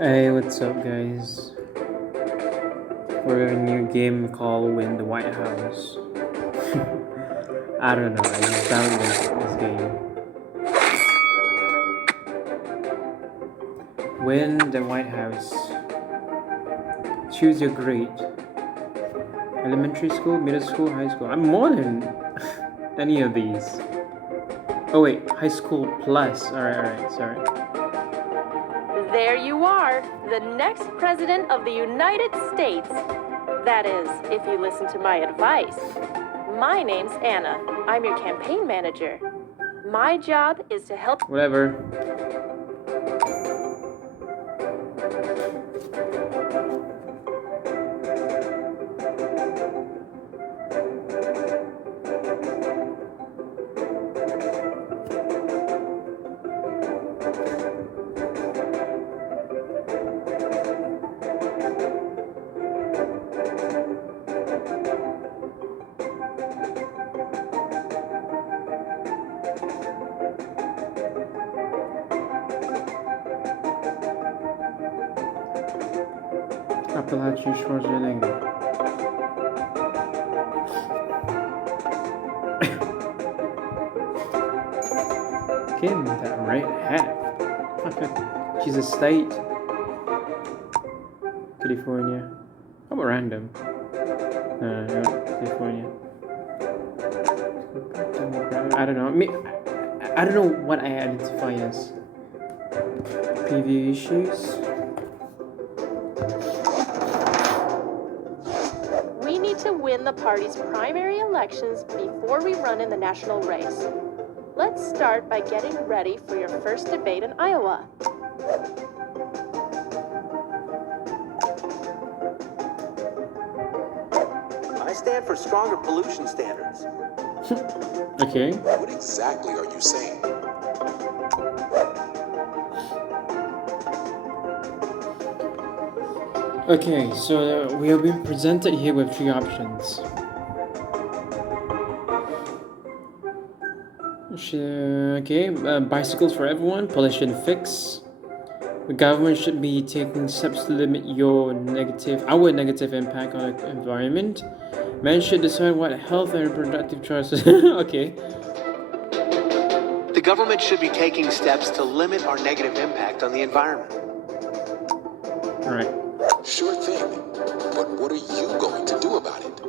Hey, what's up, guys? For a new game called Win the White House. I don't know, I just downloaded this game. Win the White House. Choose your grade. Elementary school, middle school, high school. I'm more than any of these. Oh wait, high school plus. Alright, sorry. There you are, the next president of the United States. That is, if you listen to my advice. My name's Anna. I'm your campaign manager. My job is to help. Whatever. Appalachian Schwarzenegger. Getting that right hat. She's a state. California. How about random? California. I don't know. I don't know what I identify as. PV issues. We need to win the party's primary elections before we run in the national race. Let's start by getting ready for your first debate in Iowa. I stand for stronger pollution standards. Okay. What exactly are you saying? Okay, so we have been presented here with three options. Bicycles for everyone, pollution fix. The government should be taking steps to limit our negative impact on the environment. Men should decide what health and reproductive choices. Okay. The government should be taking steps to limit our negative impact on the environment. All right. Sure thing. But what are you going to do about it?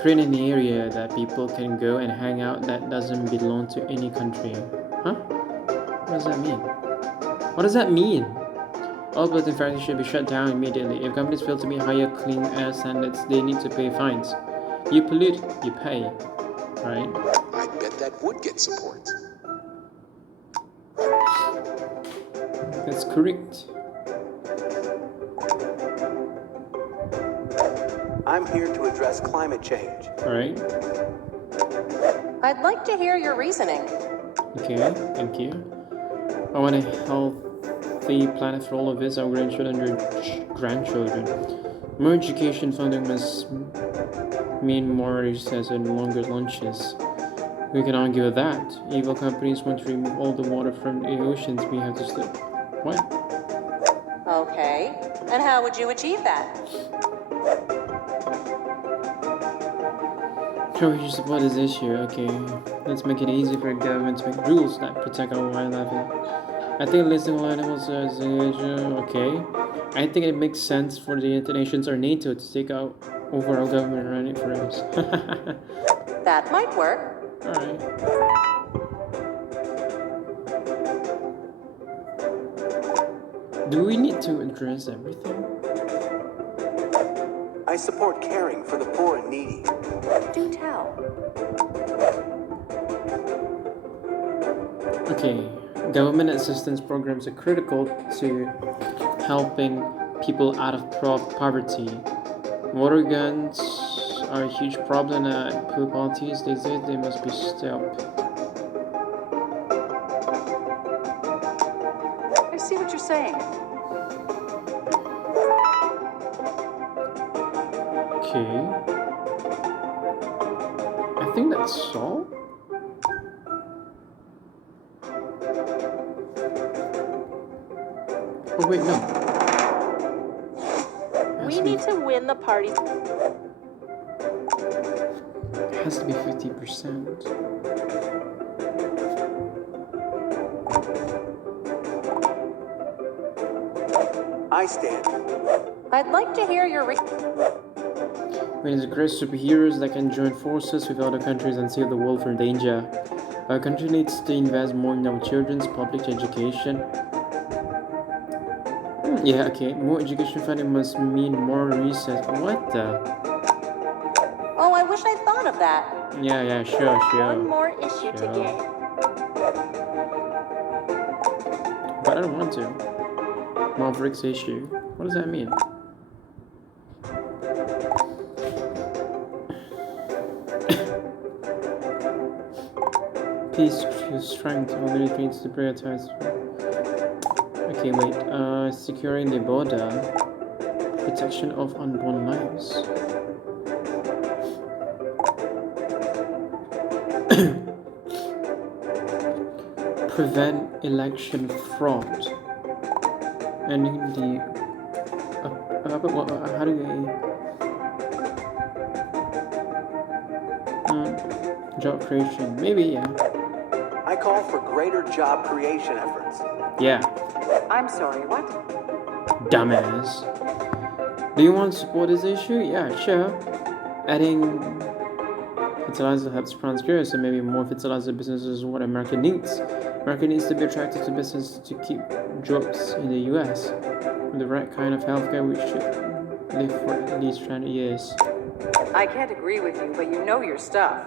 Create an area that people can go and hang out that doesn't belong to any country. Huh? What does that mean? What does that mean? All polluting factories should be shut down immediately. If companies fail to meet higher clean air standards, they need to pay fines. You pollute, you pay. Right? I bet that would get support. That's correct. I'm here to address climate change. Alright. I'd like to hear your reasoning. Okay, thank you. I want a healthy planet for all of us, our grandchildren and grandchildren. More education funding must mean more recess and longer lunches. We can argue with that. Evil companies want to remove all the water from the oceans. We have to stop. What? Okay. And how would you achieve that? How would you support this issue? Okay, let's make it easy for the government to make rules that protect our wildlife. I think listing all animals as okay. I think it makes sense for the United Nations or NATO to take out over our government and run it for us. That might work. Alright. Do we need to address everything? I support caring for the poor and needy. Do tell. Okay, government assistance programs are critical to helping people out of poverty. Water guns are a huge problem at poor parties. They say they must be stopped. I see what you're saying. Okay. I think that's all. Oh wait, no. We need to win the party. It has to be 50%. I stand. I'd like to hear your We need great superheroes that can join forces with other countries and save the world from danger. Our country needs to invest more in our children's public education. Yeah, okay. More education funding must mean more research. What the? Oh, I wish I'd thought of that. Yeah, sure. One more issue to Sure. gain. But I don't want to. Maverick's issue. What does that mean? Peace through strength. Our military needs to prioritize. Okay, wait. Securing the border. Protection of unborn lives. Prevent election fraud. Ending the. How do we. Job creation. Maybe, yeah. I call for greater job creation efforts. Yeah. I'm sorry, what? Dumbass. Do you want to support this issue? Yeah, sure. Adding fertilizer helps plants grow, so maybe more fertilizer businesses is what America needs. America needs to be attractive to business to keep jobs in the US. With the right kind of healthcare, we should live for at least 20 years. I can't agree with you, but you know your stuff.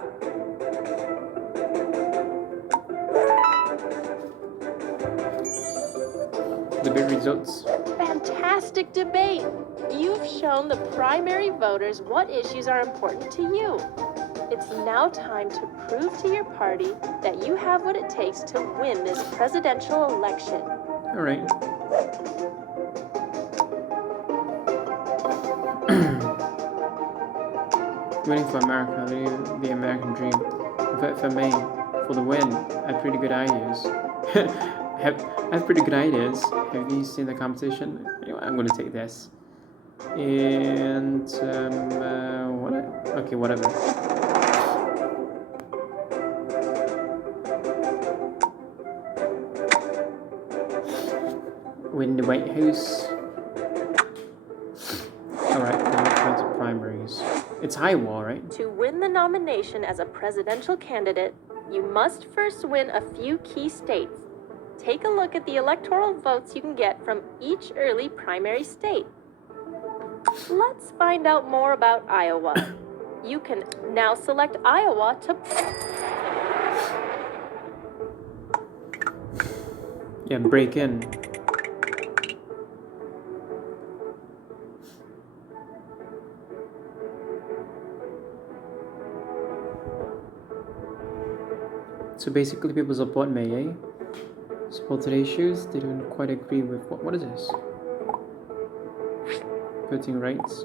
Debate results. Fantastic debate. You've shown the primary voters what issues are important to you. It's now time to prove to your party that you have what it takes to win this presidential election. All right. Winning for America, the American dream. Vote for Maine for the win. I have pretty good ideas. I have pretty good ideas. Have you seen the competition? Anyway, I'm gonna take this. And what? Okay, whatever. Win the White House. Alright, then let's go to primaries. It's Iowa, right? To win the nomination as a presidential candidate, you must first win a few key states. Take a look at the electoral votes you can get from each early primary state. Let's find out more about Iowa. You can now select Iowa to... Yeah, break in. So basically people support May, eh? Supported issues, they don't quite agree with what is this? Voting rights.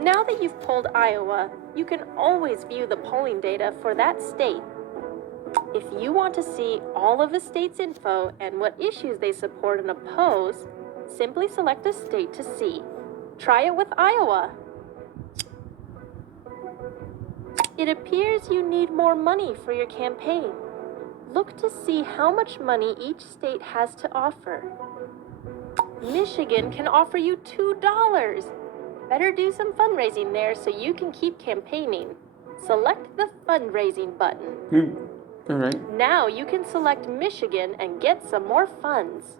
Now that you've polled Iowa, you can always view the polling data for that state. If you want to see all of the state's info and what issues they support and oppose, simply select a state to see. Try it with Iowa. It appears you need more money for your campaign. Look to see how much money each state has to offer. Michigan can offer you $2. Better do some fundraising there so you can keep campaigning. Select the fundraising button. All right. Now you can select Michigan and get some more funds.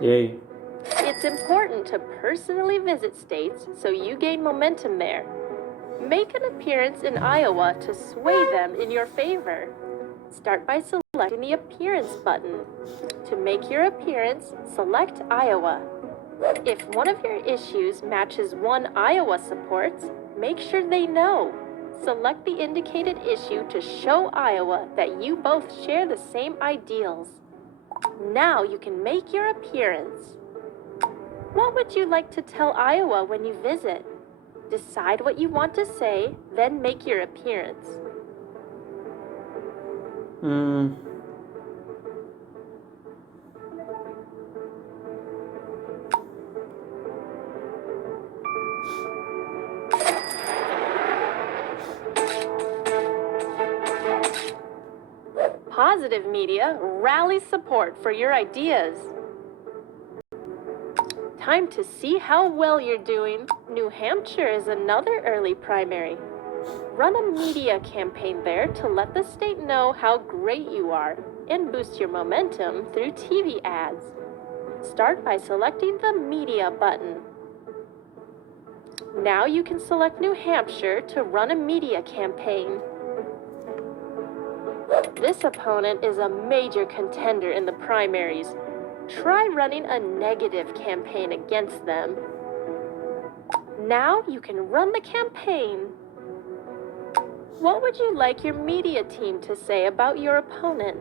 Yay. It's important to personally visit states so you gain momentum there. Make an appearance in Iowa to sway them in your favor. Start by selecting the Appearance button. To make your appearance, select Iowa. If one of your issues matches one Iowa supports, make sure they know. Select the indicated issue to show Iowa that you both share the same ideals. Now you can make your appearance. What would you like to tell Iowa when you visit? Decide what you want to say, then make your appearance. Positive media, rally support for your ideas. Time to see how well you're doing. New Hampshire is another early primary. Run a media campaign there to let the state know how great you are and boost your momentum through TV ads. Start by selecting the media button. Now you can select New Hampshire to run a media campaign. This opponent is a major contender in the primaries. Try running a negative campaign against them. Now you can run the campaign. What would you like your media team to say about your opponent?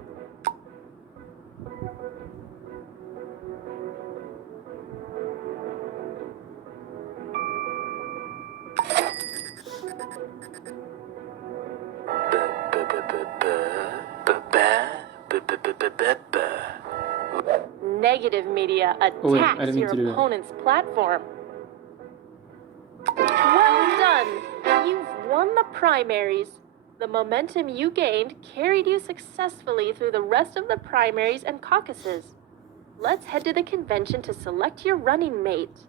Negative media attacks your opponent's platform. Well done! You've won the primaries. The momentum you gained carried you successfully through the rest of the primaries and caucuses. Let's head to the convention to select your running mate.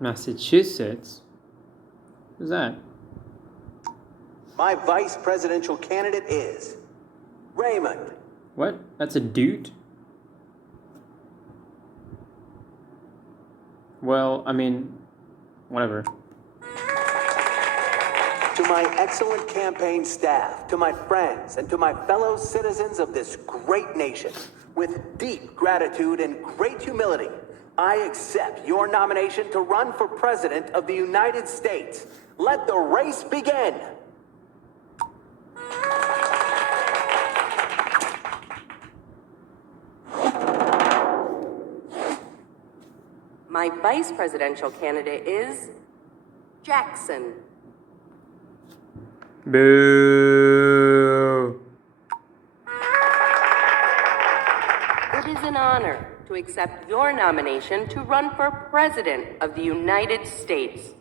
Massachusetts? Who's that? My vice presidential candidate is Raymond. What? That's a dude? Well, I mean, whatever. To my excellent campaign staff, to my friends, and to my fellow citizens of this great nation, with deep gratitude and great humility, I accept your nomination to run for President of the United States. Let the race begin. My vice presidential candidate is Jackson. Boo! It is an honor to accept your nomination to run for President of the United States.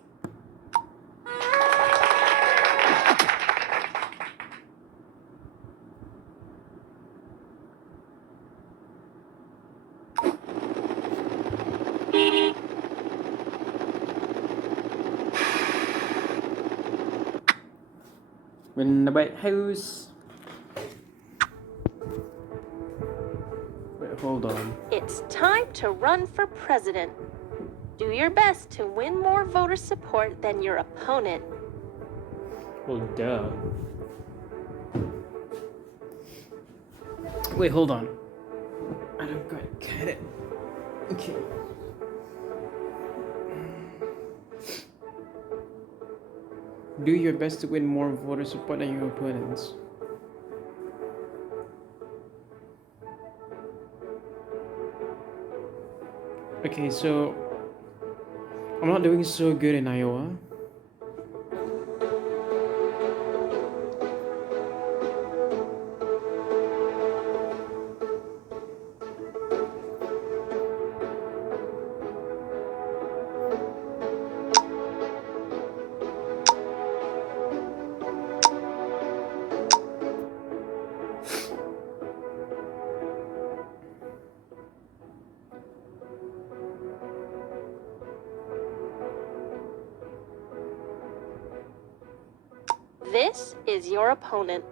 In the White House. Wait, hold on. It's time to run for president. Do your best to win more voter support than your opponent. Well, duh. Wait, hold on. I don't quite get it. Okay. Do your best to win more voter support than your opponents. Okay, so I'm not doing so good in Iowa. This is your opponent.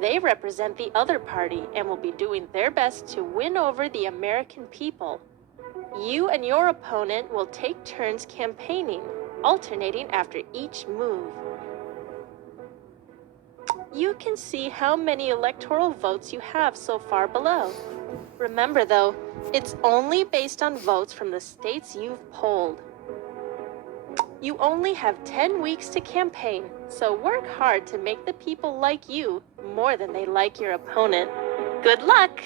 They represent the other party and will be doing their best to win over the American people. You and your opponent will take turns campaigning, alternating after each move. You can see how many electoral votes you have so far below. Remember though, it's only based on votes from the states you've polled. You only have 10 weeks to campaign, so work hard to make the people like you more than they like your opponent. Good luck!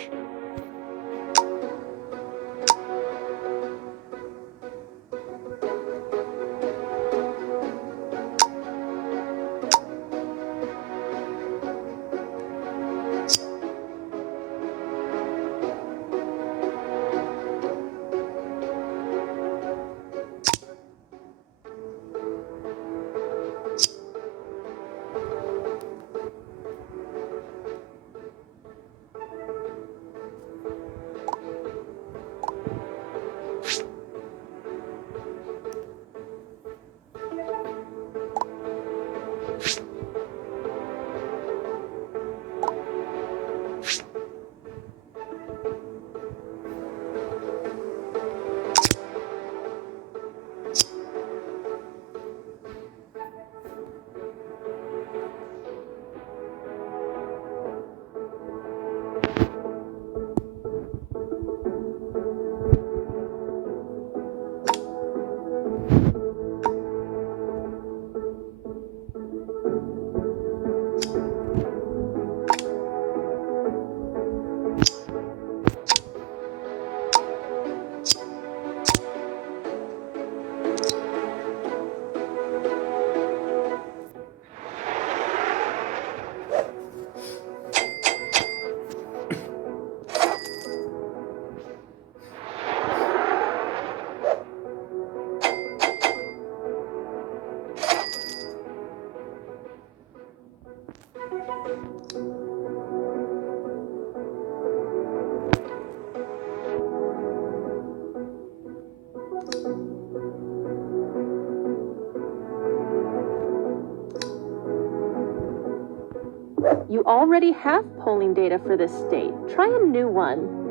You already have polling data for this state. Try a new one.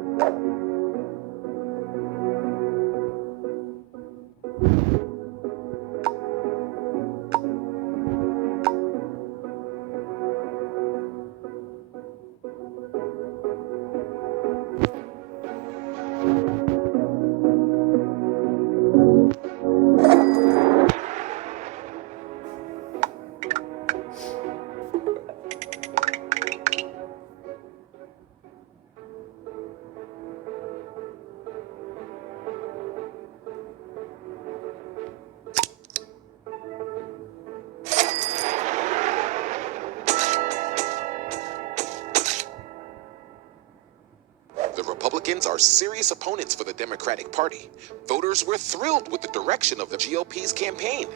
The Republicans are serious opponents for the Democratic Party. Voters were thrilled with the direction of the GOP's campaign.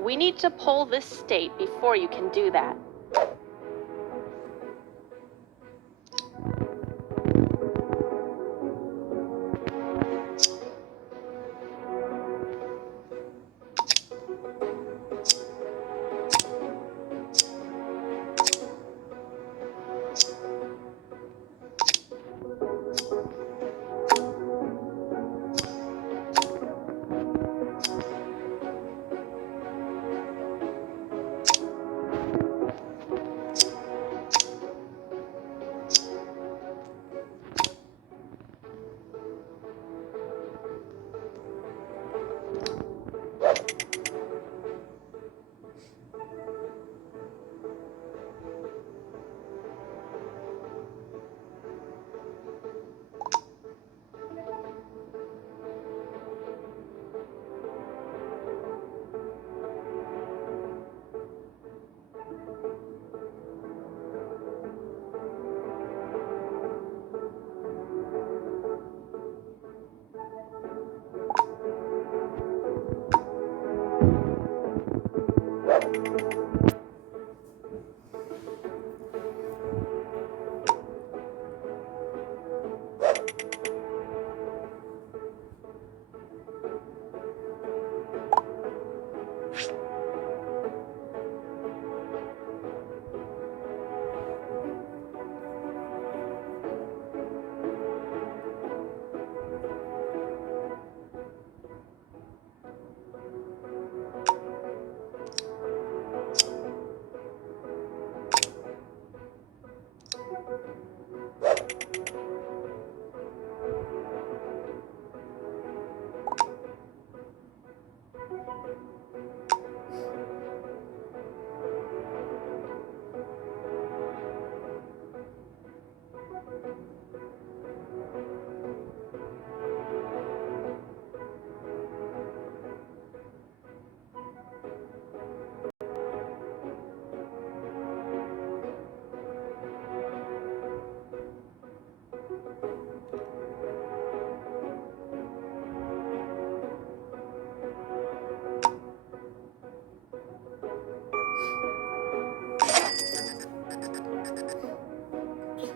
We need to poll this state before you can do that.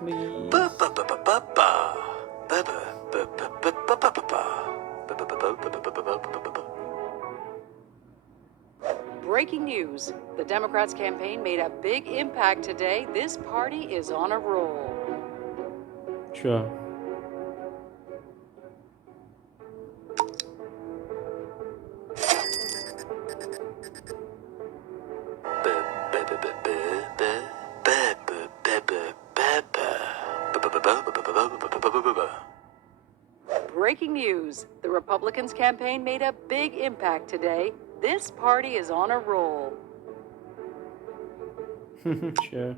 please. Breaking news. The Democrats' campaign made a big impact today. This party is on a roll. Sure. Breaking news. The Republicans' campaign made a big impact today. This party is on a roll. Sure.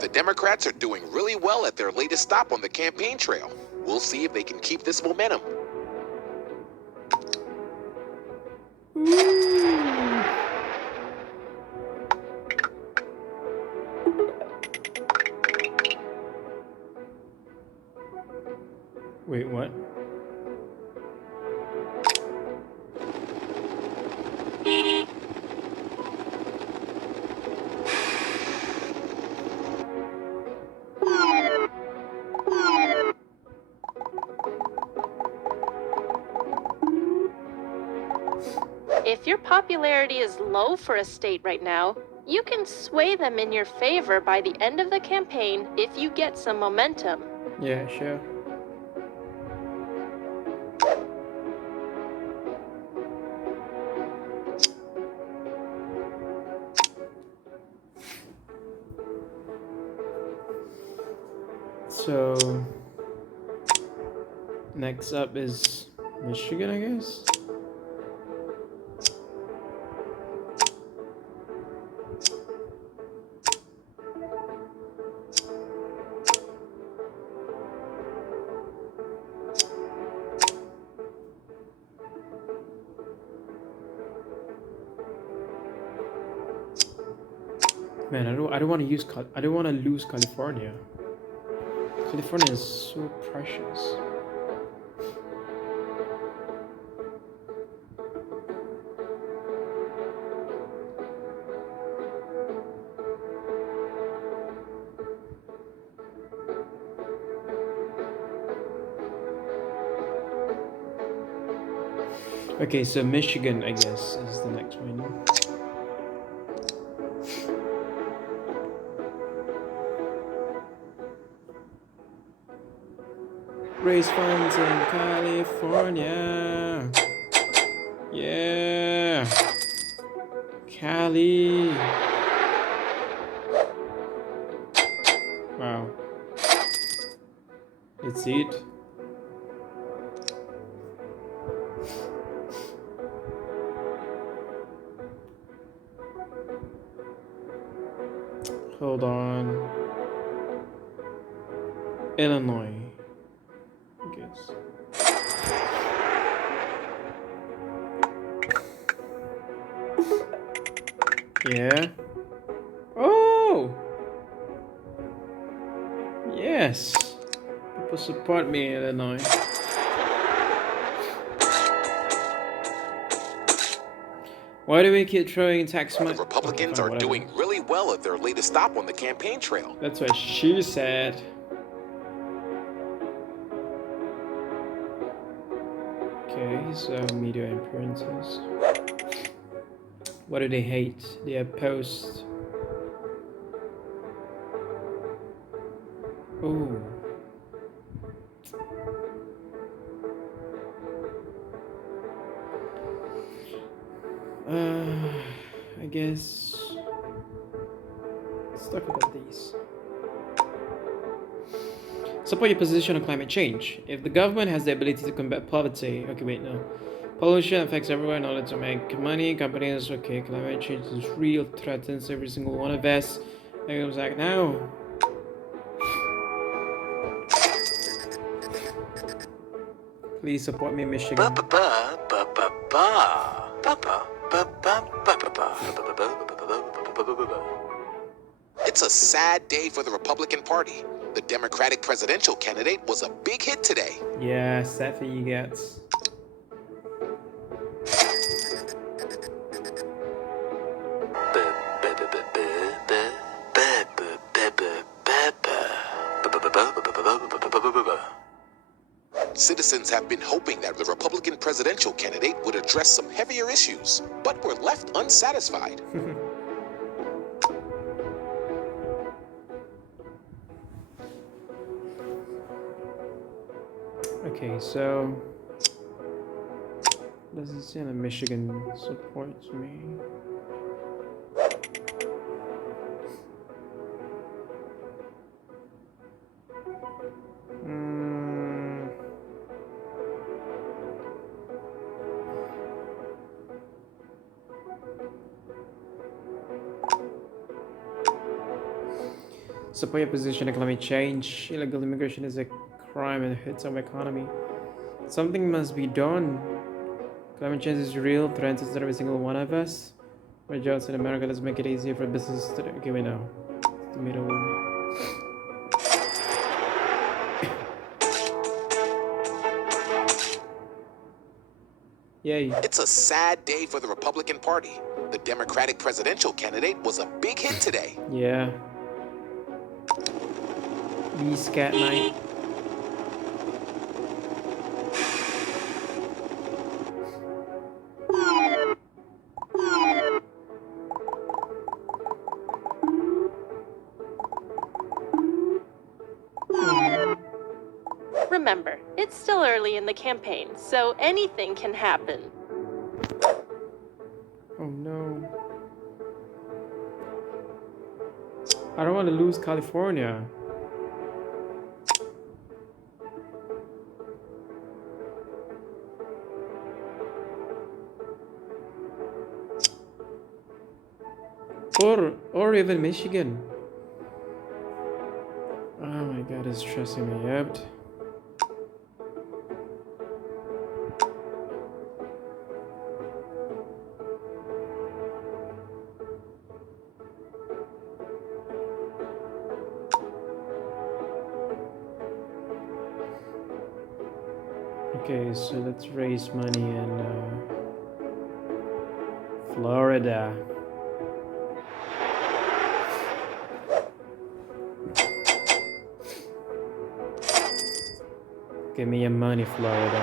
The Democrats are doing really well at their latest stop on the campaign trail. We'll see if they can keep this momentum. Wait, what? If your popularity is low for a state right now, you can sway them in your favor by the end of the campaign if you get some momentum. Yeah, sure. So next up is Michigan, I guess. Man, I don't want to lose California. California is so precious. Okay, so Michigan, I guess, is the next one. Raise funds in California. Yeah. Cali. Wow. Let's see it. Hold on. Illinois, I guess. Yeah. Oh! Yes. People support me, Illinois. Why do we keep throwing tax money? The Republicans are doing really well at their latest stop on the campaign trail. That's what she said. Okay, so media appearances. What do they hate? They oppose. Oh. guess let's talk about these. Support your position on climate change. If the government has the ability to combat poverty, okay, wait, no. Pollution affects everyone in order to make money. Companies, okay, climate change is real, threatens every single one of us. I was like, no. Please support me, Michigan. It's a sad day for the Republican Party. The Democratic presidential candidate was a big hit today. Yeah, sad for you guys. Citizens have been hoping that the Republican presidential candidate would address some heavier issues, but were left unsatisfied. Okay, so doesn't seem like Michigan supports me. Support your position on climate change. Illegal immigration is a crime and hits our economy. Something must be done. Climate change is real, threatens every single one of us. We're jobs in America, let's make it easier for businesses to do. Okay, we know. The middle. Yay. It's a sad day for the Republican Party. The Democratic presidential candidate was a big hit today. Yeah. East Cat Night. Remember, it's still early in the campaign, so anything can happen. Oh no. I don't want to lose California. Or even Michigan. Oh my god, it's stressing me out. Okay, so let's raise money in Florida. Give me your money, Florida.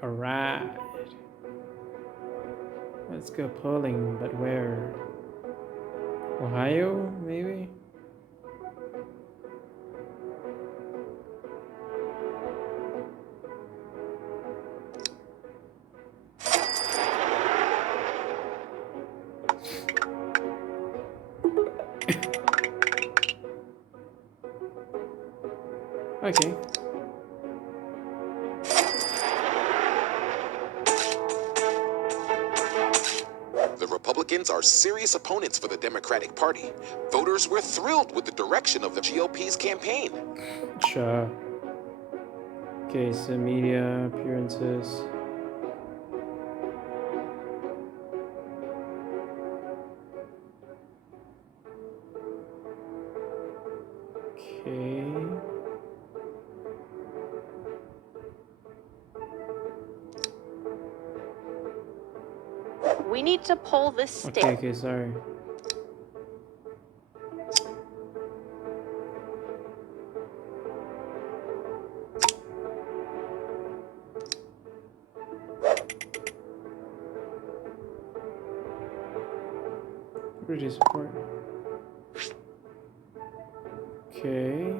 Alright. Let's go polling, but where? Ohio, maybe? Okay. The Republicans are serious opponents for the Democratic Party. Voters were thrilled with the direction of the GOP's campaign. Sure. Okay, so media appearances. Okay. We need to poll this state. Okay, sorry. Pretty support. Okay.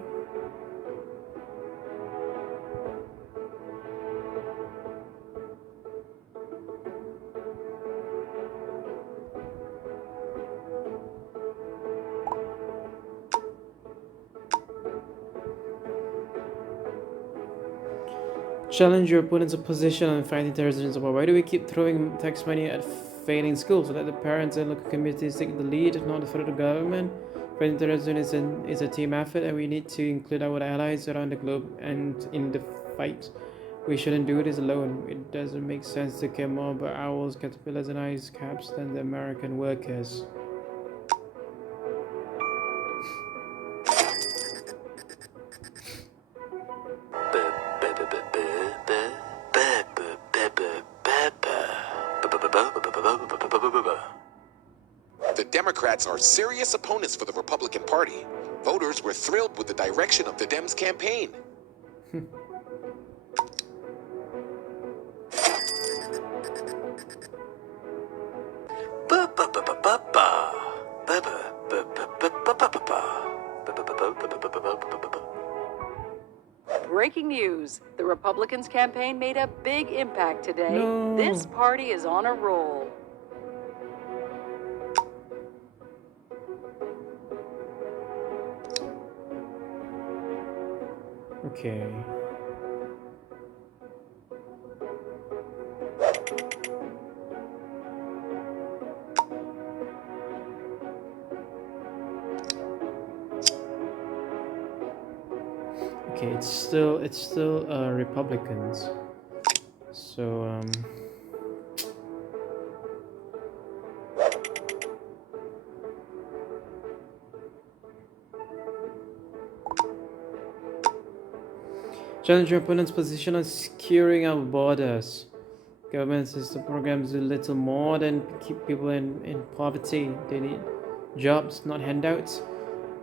Challenge your opponent's position on fighting terrorism. Why do we keep throwing tax money at failing schools? So that the parents and local communities take the lead, not the federal government. Fighting terrorism is a team effort, and we need to include our allies around the globe and in the fight. We shouldn't do this alone. It doesn't make sense to care more about owls, caterpillars, and ice caps than the American workers. The Democrats are serious opponents for the Republican Party. Voters were thrilled with the direction of the Dems campaign. Breaking news. The Republicans' campaign made a big impact today. No. This party is on a roll. Okay. Okay, it's still Republicans. So challenge your opponent's position on securing our borders. Government system programs do little more than keep people in poverty. They need jobs, not handouts.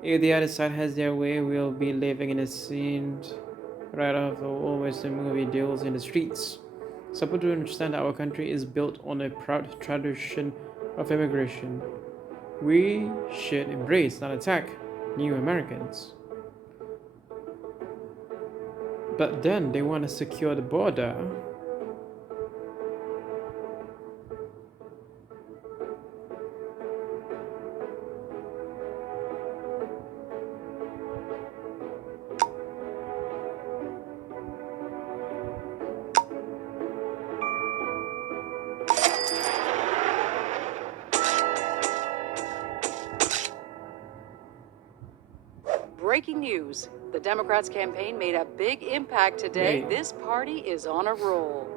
If the other side has their way, we'll be living in a scene right off all Western movie deals in the streets. Support to understand that our country is built on a proud tradition of immigration. We should embrace, not attack, new Americans. But then they want to secure the border. Breaking news. The Democrats' campaign made a big impact today. Hey. This party is on a roll.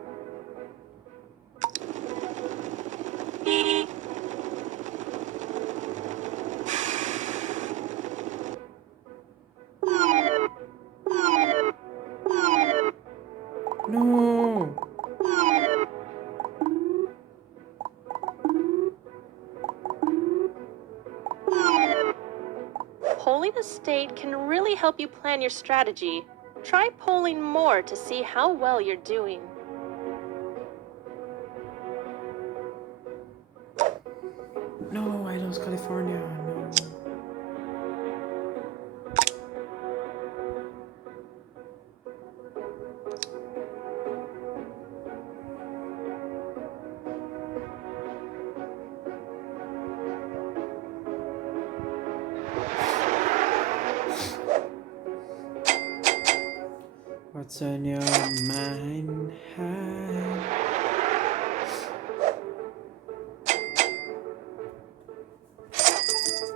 No. Polling the state can really help you plan your strategy. Try polling more to see how well you're doing. No, I lost California. No. What's on your mind?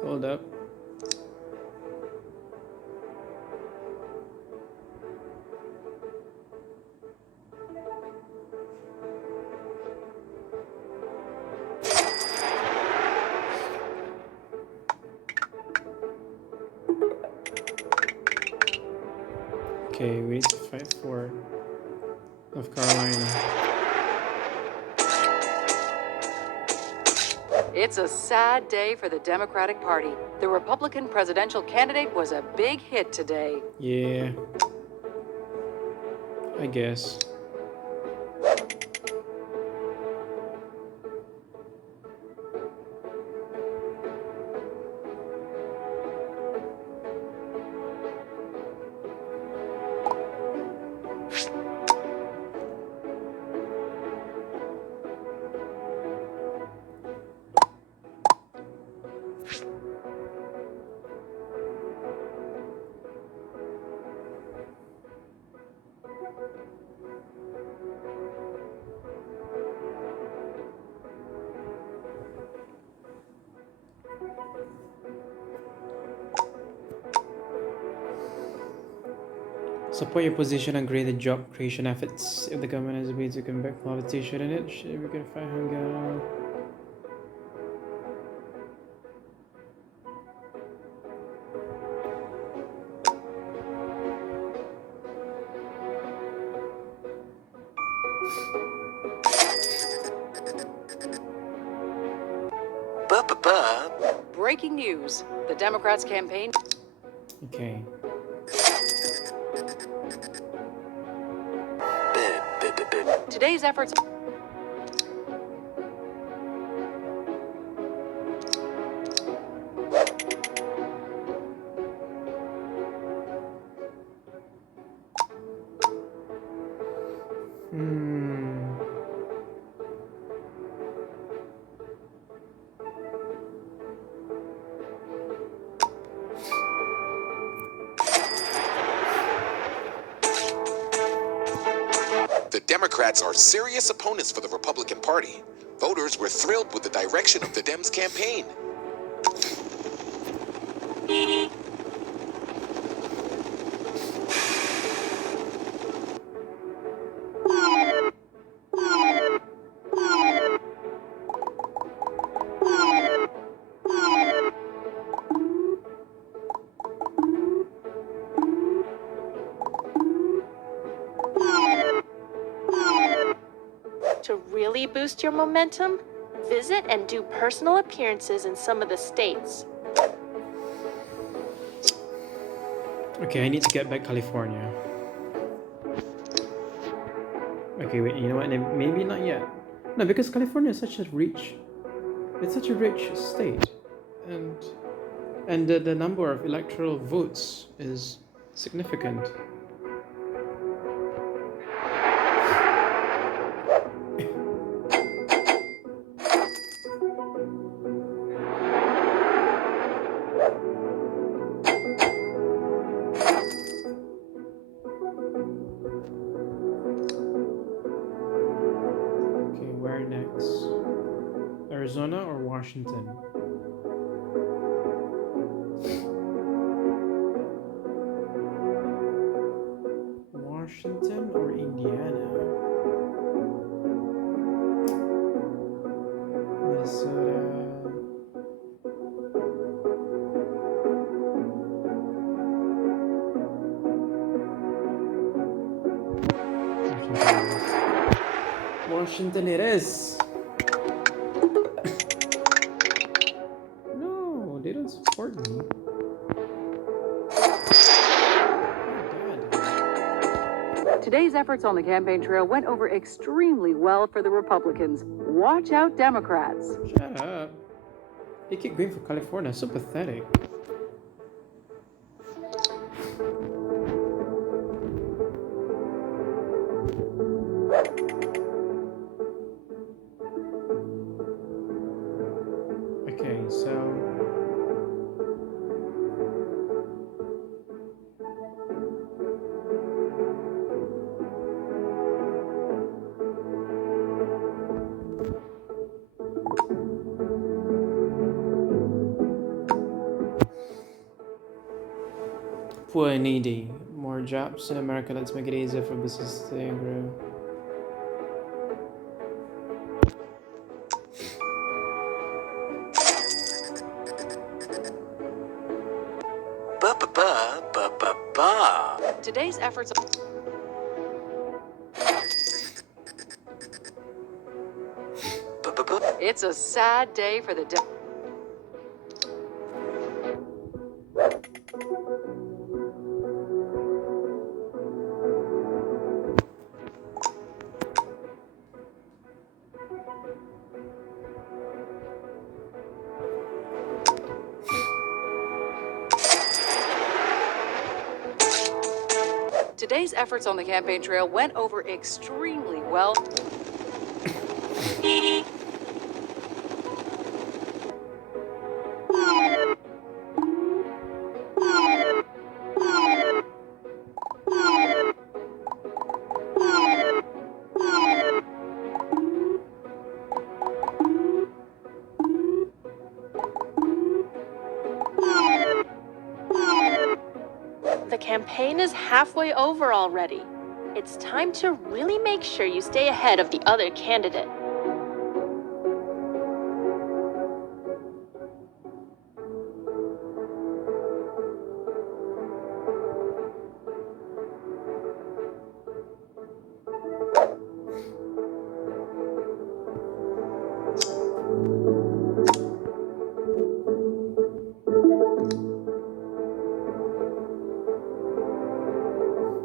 Hold up. Okay, we need to fight for North Carolina. It's a sad day for the Democratic Party. The Republican presidential candidate was a big hit today. Yeah. I guess. Support your position on greater job creation efforts. If the government has a way to combat poverty, shouldn't it? Should we can fight hunger? Breaking news. The Democrats' campaign. Okay. Today's efforts. The Democrats are serious opponents for the Republican Party. Voters were thrilled with the direction of the Dems' campaign. To really boost your momentum, visit and do personal appearances in some of the states. Okay, I need to get back California. Okay, wait, you know what? Maybe not yet. No, because California is such a rich state, and the number of electoral votes is significant. Okay, where next? Arizona or Washington? Washington or Indiana? Minnesota. Washington it is. No, they don't support me. Today's efforts on the campaign trail went over extremely well for the Republicans. Watch out, Democrats. Shut up. They keep going for California. So pathetic. Okay, so poor and needy. More jobs in America. Let's make it easier for business to grow. Today's efforts. It's a sad day for the Today's efforts on the campaign trail went over extremely well. The campaign is halfway over already. It's time to really make sure you stay ahead of the other candidate.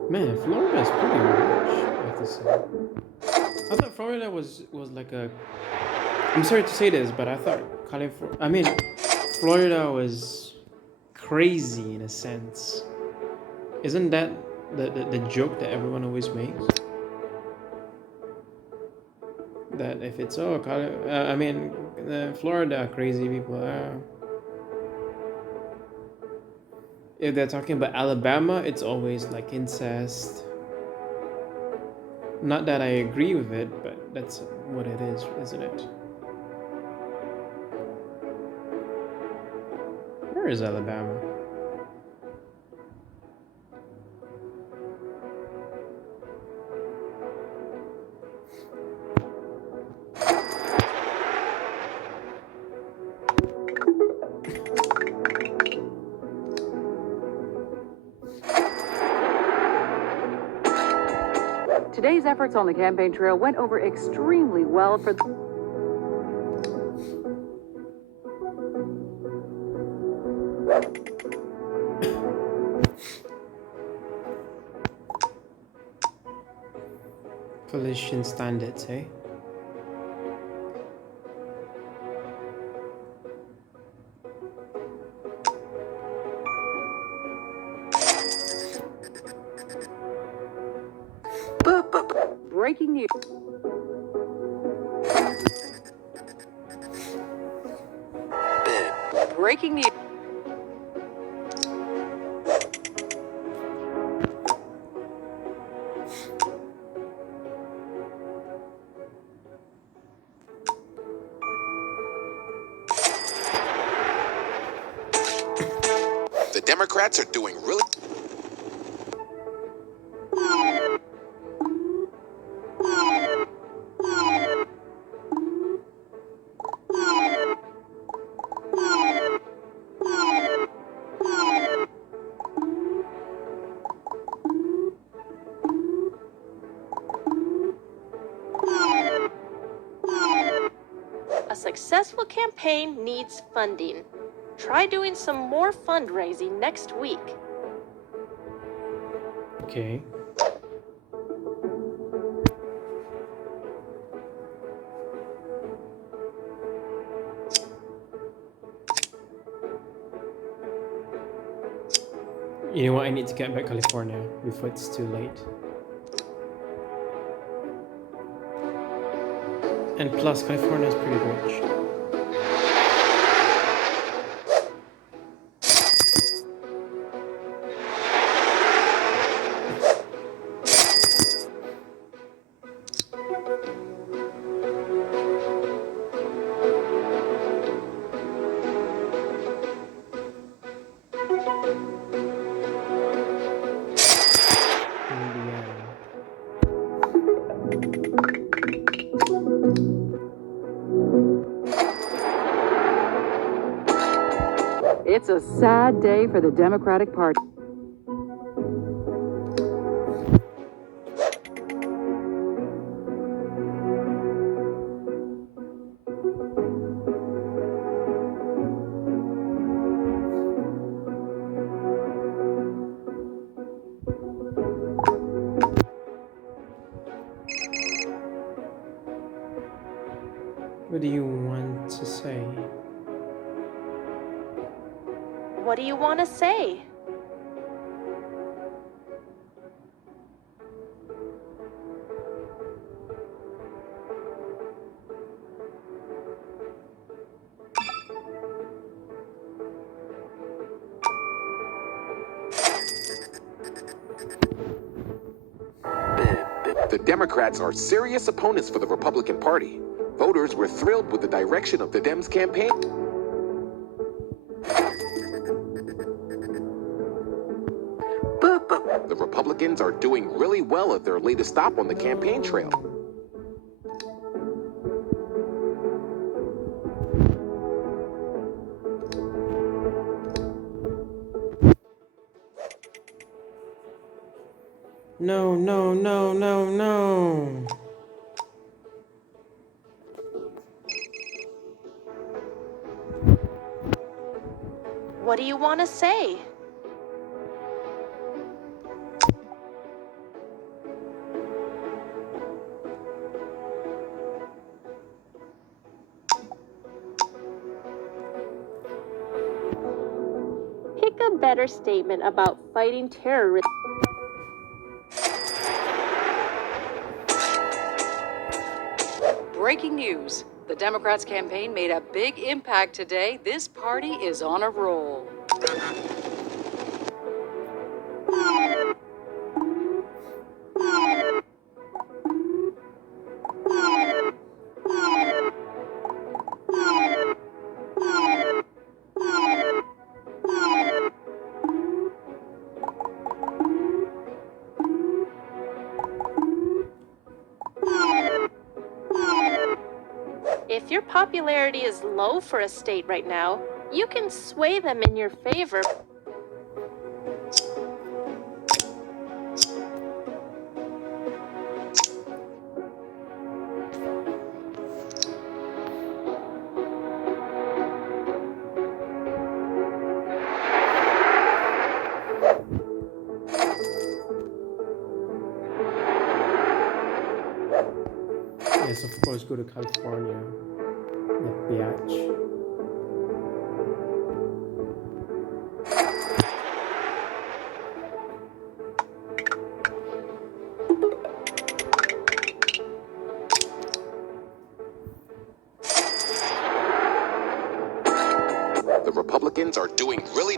Man, Florida's pretty rich, I have to say. I thought Florida was like a. I'm sorry to say this, but I thought Florida was crazy in a sense. Isn't that the joke that everyone always makes? That if it's Florida are crazy people. If they're talking about Alabama, it's always like incest. Not that I agree with it, but that's what it is, isn't it? Where is Alabama? Today's efforts on the campaign trail went over extremely well for Coalition standards, eh? breaking news. Breaking news. The Democrats are doing really. A successful campaign needs funding. Try doing some more fundraising next week. Okay. You know what? I need to get back to California before it's too late. And plus, California is pretty rich. Indiana. It's a sad day for the Democratic Party. What do you want to say? What do you want to say? The Democrats are serious opponents for the Republican Party. Voters were thrilled with the direction of the Dems campaign. Republicans are doing really well at their latest stop on the campaign trail. No, no, no, no, no. What do you want to say? Pick a better statement about fighting terrorism. Breaking news. The Democrats' campaign made a big impact today. This party is on a roll. If your popularity is low for a state right now, you can sway them in your favor. Yes, of course, go to California. Yeah, biatch. The Republicans are doing really...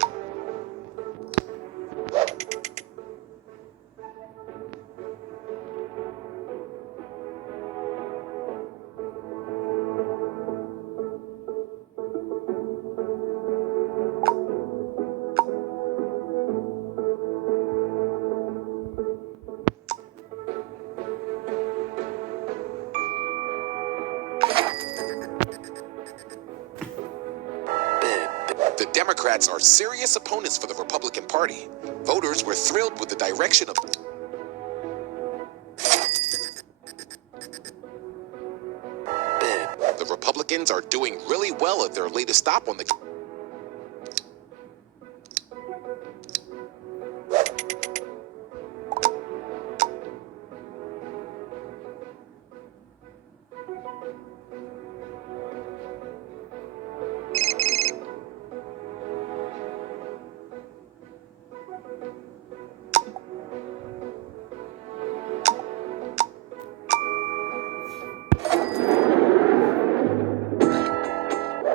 The Democrats are serious opponents for the Republican Party. Voters were thrilled with the direction of... The Republicans are doing really well at their latest stop on the...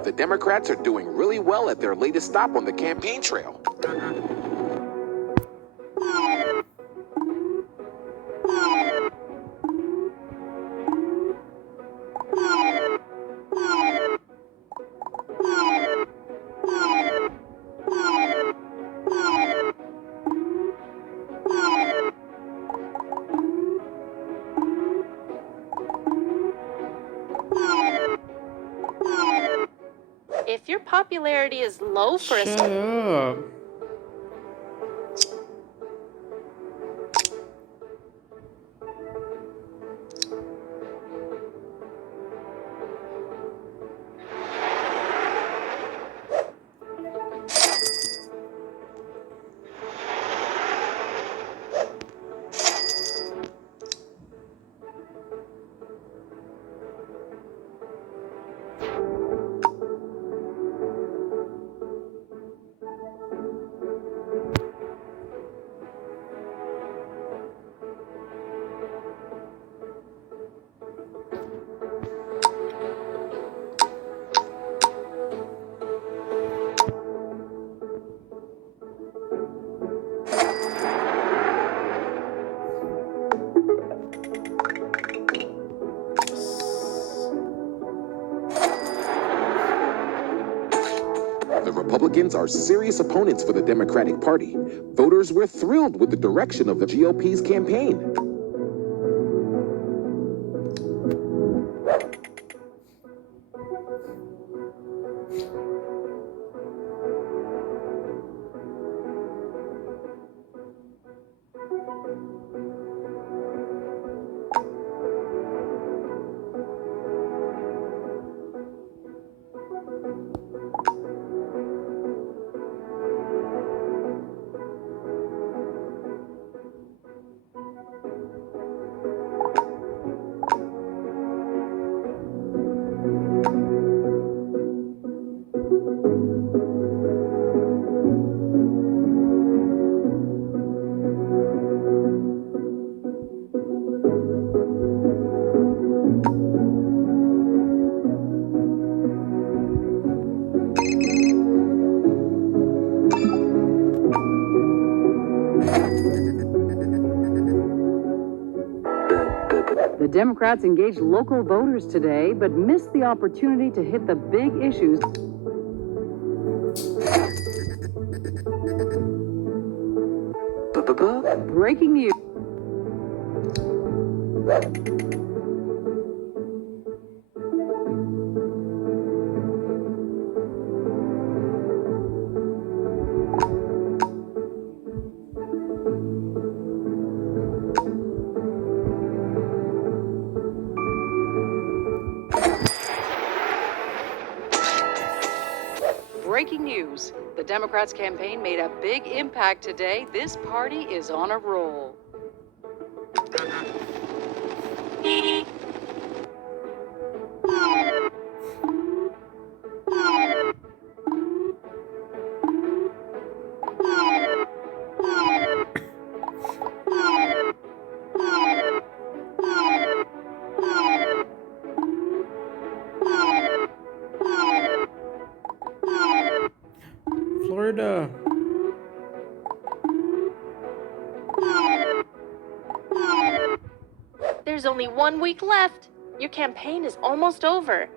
The Democrats are doing really well at their latest stop on the campaign trail. If your popularity is low for a Shut up. The Republicans are serious opponents for the Democratic Party. Voters were thrilled with the direction of the GOP's campaign. The Democrats engaged local voters today, but missed the opportunity to hit the big issues. Breaking news. Breaking news. The Democrats' campaign made a big impact today. This party is on a roll. Florida. There's only 1 week left. Your campaign is almost over.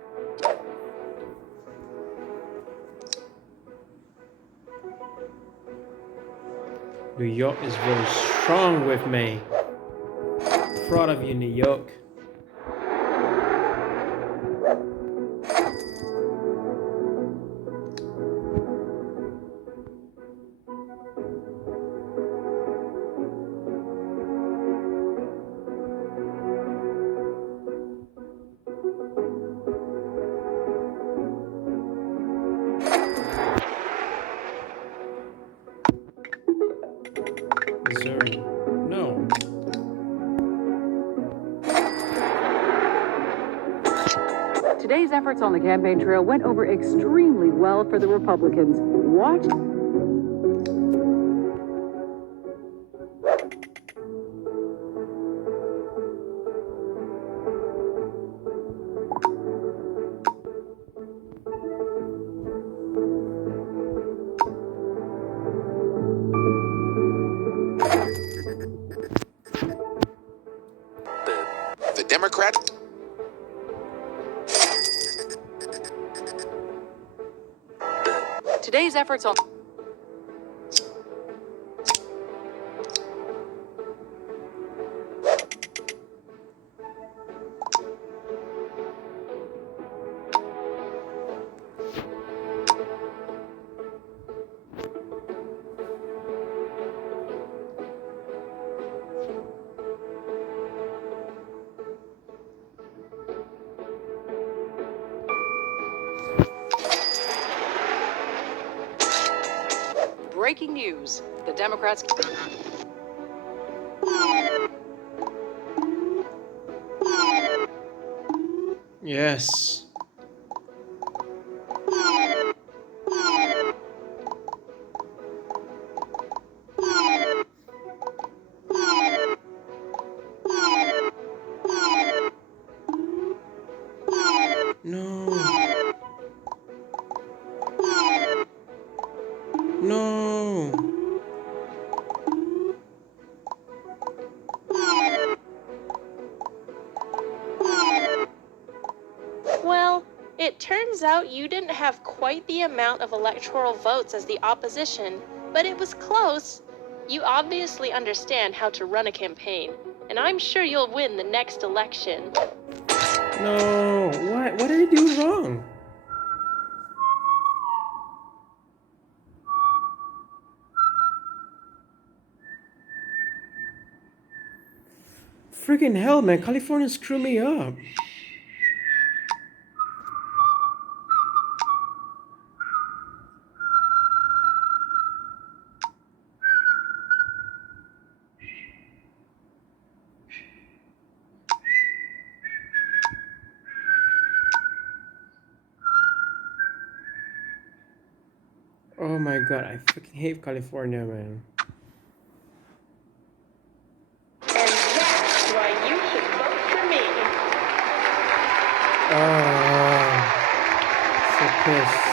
New York is very strong with me. Proud of you, New York. Missouri. No. Today's efforts on the campaign trail went over extremely well for the Republicans. Watch. The Democrat. Today's efforts on. Breaking news. The Democrats. Yes. No. No. Well, It turns out you didn't have quite the amount of electoral votes as the opposition, but it was close. You obviously understand how to run a campaign, and I'm sure you'll win the next election. No, what did I do wrong? Freaking hell, man, California screwed me up. Oh my god, I freaking hate California, man. And that's why you should vote for me. Oh, so pissed.